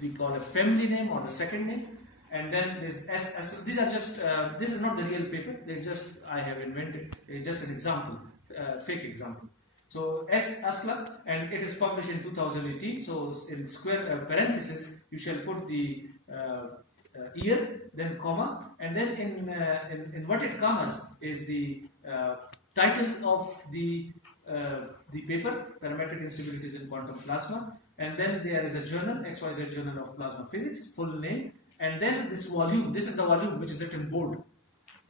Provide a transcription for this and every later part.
We call a family name or the second name, and then this S. These are just this is not the real paper. They just I have invented. It's just an example, fake example. So S Asla, and it is published in 2018. So in square parenthesis, you shall put the year, then comma, and then in inverted commas is the title of the paper, Parametric Instabilities in Quantum Plasma, and then there is a journal, XYZ Journal of Plasma Physics, full name, and then this volume, this is the volume which is written bold,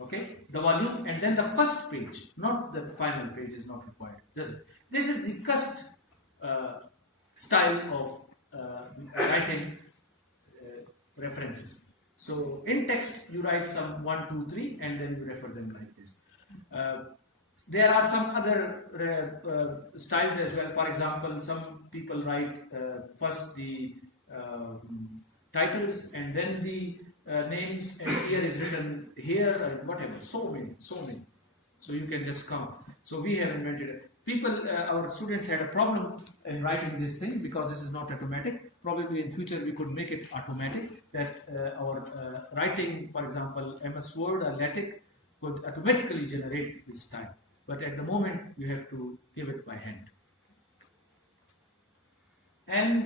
okay, the volume, and then the first page, not the final page is not required, does it? This is the cusp style of writing references. So in text you write some 1, 2, 3 and then you refer them like this. There are some other styles as well. For example, some people write first the titles and then the names, and here is written here and whatever. So many. So you can just count. So we have invented it. People, our students had a problem in writing this thing because this is not automatic. Probably in future we could make it automatic, that our writing, for example, MS Word or LaTeX could automatically generate this style. But at the moment you have to give it by hand. And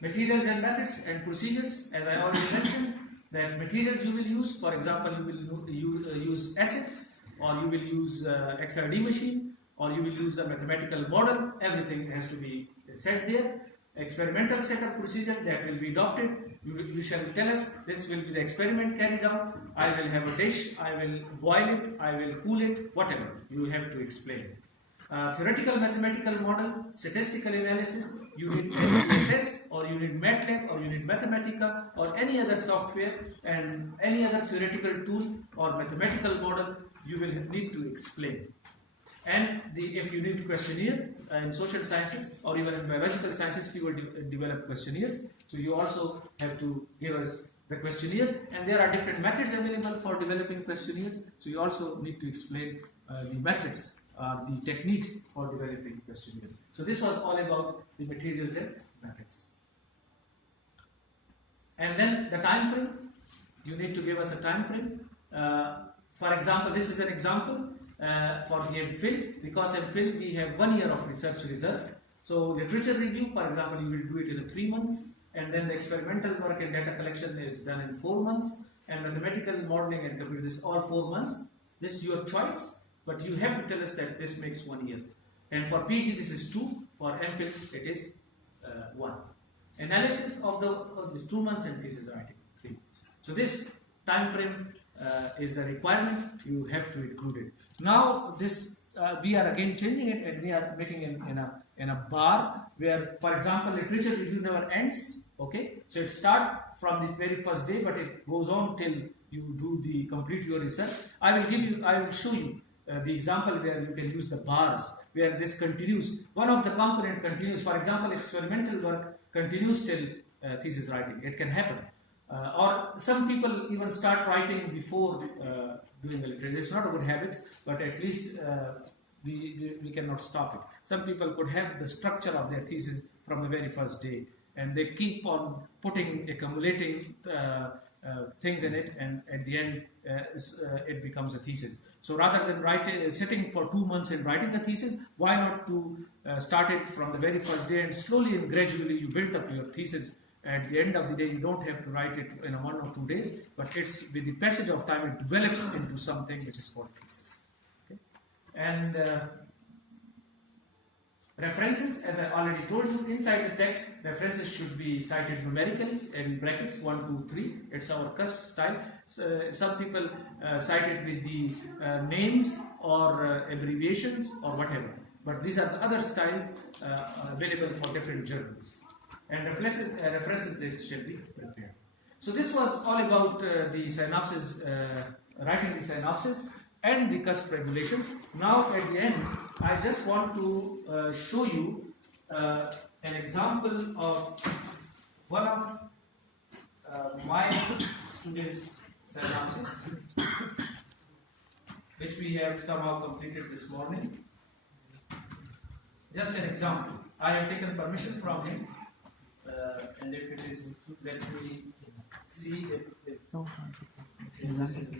materials and methods and procedures, as I already mentioned, that materials you will use, for example, you will use acids, or you will use XRD machine, or you will use a mathematical model. Everything has to be set there. Experimental setup procedure that will be adopted. You shall tell us this will be the experiment carried out. I will have a dish, I will boil it, I will cool it, whatever. You have to explain it. Theoretical mathematical model, statistical analysis, you need SPSS, or you need MATLAB, or you need Mathematica, or any other software, and any other theoretical tool or mathematical model you will need to explain. And if you need questionnaire in social sciences or even in biological sciences, people develop questionnaires. So you also have to give us the questionnaire, and there are different methods available for developing questionnaires. So you also need to explain the methods, the techniques for developing questionnaires. So this was all about the materials and methods. And then the time frame. You need to give us a time frame. For example, this is an example. For the MPhil, because MPhil we have 1 year of research reserved. So literature review, for example, you will do it in 3 months, and then the experimental work and data collection is done in 4 months, and mathematical modeling and computer, this all 4 months. This is your choice, but you have to tell us that this makes 1 year. And for PhD this is 2, for MPhil it is 1. Analysis of the 2 months, and thesis writing 3 months. So this time frame is the requirement, you have to include it. Now this we are again changing it, and we are making in a bar where, for example, literature review never ends. Okay, so it starts from the very first day, but it goes on till you do the complete your research. I will show you the example where you can use the bars where this continues. One of the component continues. For example, experimental work continues till thesis writing. It can happen. Or some people even start writing before doing the literature. It's not a good habit, but at least we cannot stop it. Some people could have the structure of their thesis from the very first day, and they keep on accumulating things in it, and at the end it becomes a thesis. So rather than sitting for 2 months and writing a thesis, why not to start it from the very first day, and slowly and gradually you build up your thesis. At the end of the day, you don't have to write it in 1 or 2 days, but it's with the passage of time, it develops into something which is called thesis. Okay? And references, as I already told you, inside the text, references should be cited numerically in brackets 1, 2, 3. It's our cusp style. Some people cite it with the names or abbreviations or whatever, but these are the other styles available for different journals. And references they shall be prepared. So this was all about the synopsis, writing the synopsis and the cusp regulations. Now at the end, I just want to show you an example of one of my students' synopsis, which we have somehow completed this morning. Just an example. I have taken permission from him and if it is, let me see if this is the